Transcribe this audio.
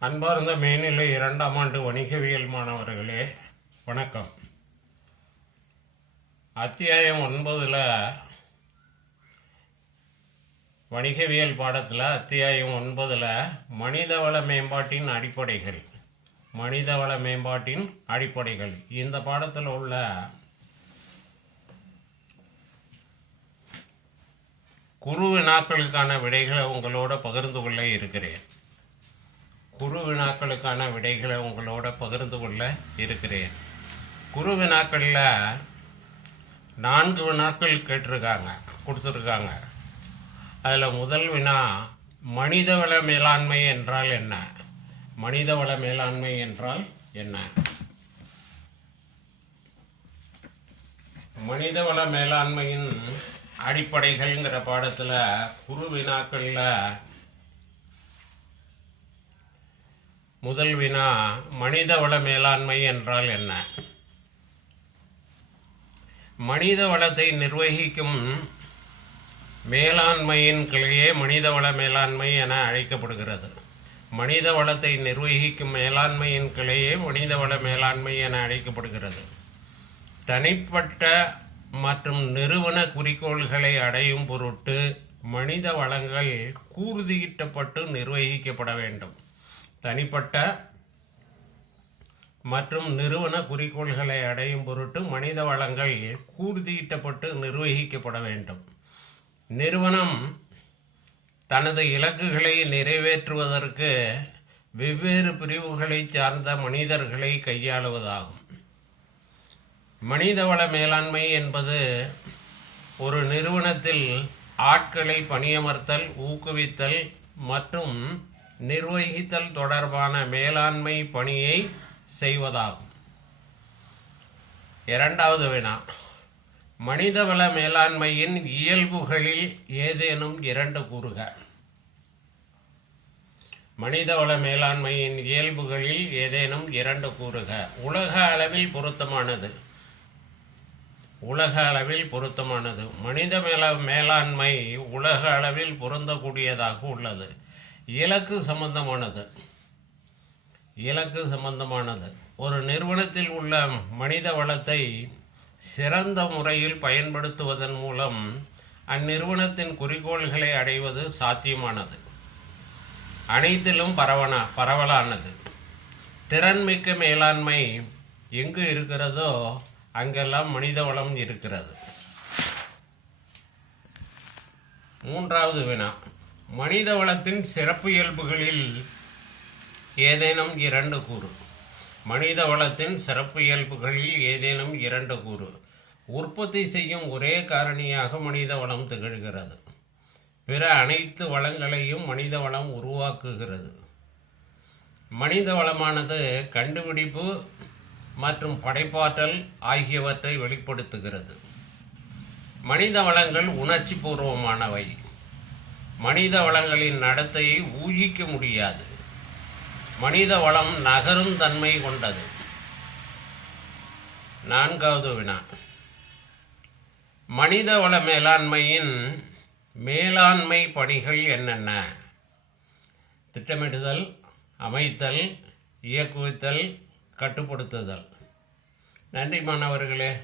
அன்பார்ந்த மேல்நிலை இரண்டாம் ஆண்டு வணிகவியல் மாணவர்களே வணக்கம். அத்தியாயம் ஒன்பதில் வணிகவியல் பாடத்தில் அத்தியாயம் ஒன்பதில் மனிதவள மேம்பாட்டின் அடிப்படைகள். மனிதவள மேம்பாட்டின் அடிப்படைகள். இந்த பாடத்தில் உள்ள குரு வினாக்களுக்கான விடைகளை உங்களோட பகிர்ந்து கொள்ள இருக்கிறேன். குரு வினாக்களுக்கான விடைகளை உங்களோட பகிர்ந்து கொள்ள இருக்கிறேன். குரு வினாக்களில் நான்கு வினாக்கள் கேட்டிருக்காங்க கொடுத்துருக்காங்க. அதில் முதல் வினா மனிதவள மேலாண்மை என்றால் என்ன? மனிதவள மேலாண்மை என்றால் என்ன? மனிதவள மேலாண்மையின் அடிப்படைகள்ங்கிற பாடத்தில் குரு வினாக்களில் முதல் வினா மனிதவள மேலாண்மை என்றால் என்ன? மனித வளத்தை நிர்வகிக்கும் மேலாண்மையின் கிளையே மனிதவள மேலாண்மை என அழைக்கப்படுகிறது. மனித வளத்தை நிர்வகிக்கும் மேலாண்மையின் கிளையே மனிதவள மேலாண்மை என அழைக்கப்படுகிறது. தனிப்பட்ட மற்றும் நிறுவன குறிக்கோள்களை அடையும் பொருட்டு மனித வளங்கள் கூர்தியிட்டப்பட்டு நிர்வகிக்கப்பட வேண்டும். தனிப்பட்ட மற்றும் நிறுவன குறிக்கோள்களை அடையும் பொருட்டு மனித வளங்கள் கூர்தியிட்டப்பட்டு நிர்வகிக்கப்பட வேண்டும். நிறுவனம் தனது இலக்குகளை நிறைவேற்றுவதற்கு வெவ்வேறு பிரிவுகளை சார்ந்த மனிதர்களை கையாளுவதாகும். மனிதவள மேலாண்மை என்பது ஒரு நிறுவனத்தில் ஆட்களை பணியமர்த்தல் ஊக்குவித்தல் மற்றும் நிர்வகித்தல் தொடர்பான மேலாண்மை பணியை செய்வதாகும். இரண்டாவது வினா. மனிதவள மேலாண்மையின் இயல்புகளில் ஏதேனும் இரண்டு கூறுக. மனிதவள மேலாண்மையின் இயல்புகளில் ஏதேனும் இரண்டு கூறுக. உலக அளவில் பொருத்தமானது. உலக அளவில் பொருத்தமானது. மனித மேல மேலாண்மை உலக அளவில் பொருந்தக்கூடியதாக உள்ளது. இலக்கு சம்பந்தமானது. இலக்கு சம்பந்தமானது. ஒரு நிறுவனத்தில் உள்ள மனித வளத்தை சிறந்த முறையில் பயன்படுத்துவதன் மூலம் அந்நிறுவனத்தின் குறிக்கோள்களை அடைவது சாத்தியமானது. அனைத்திலும் பரவன பரவலானது. திறன்மிக்க மேலாண்மை எங்கு இருக்கிறதோ அங்கெல்லாம் மனித வளம் இருக்கிறது. மூன்றாவது வினா. மனித வளத்தின் சிறப்பு இயல்புகளில் ஏதேனும் இரண்டு கூறு. மனித வளத்தின் சிறப்பு இயல்புகளில் ஏதேனும் இரண்டு கூறு. உற்பத்தி செய்யும் ஒரே காரணியாக மனித வளம் திகழ்கிறது. பிற அனைத்து வளங்களையும் மனித வளம் உருவாக்குகிறது. மனித வளமானது கண்டுபிடிப்பு மற்றும் படைப்பாற்றல் ஆகியவற்றை வெளிப்படுத்துகிறது. மனித வளங்கள் உணர்ச்சி பூர்வமானவை மனித வளங்களின் நடத்தையை ஊகிக்க முடியாது. மனித வளம் நகரும் தன்மை கொண்டது. நான்காவது வினா. மனித வள மேலாண்மையின் மேலாண்மை பணிகள் என்னென்ன? திட்டமிடுதல் அமைத்தல் இயக்குவித்தல் கட்டுப்படுத்துதல். நன்றி மாணவர்களே.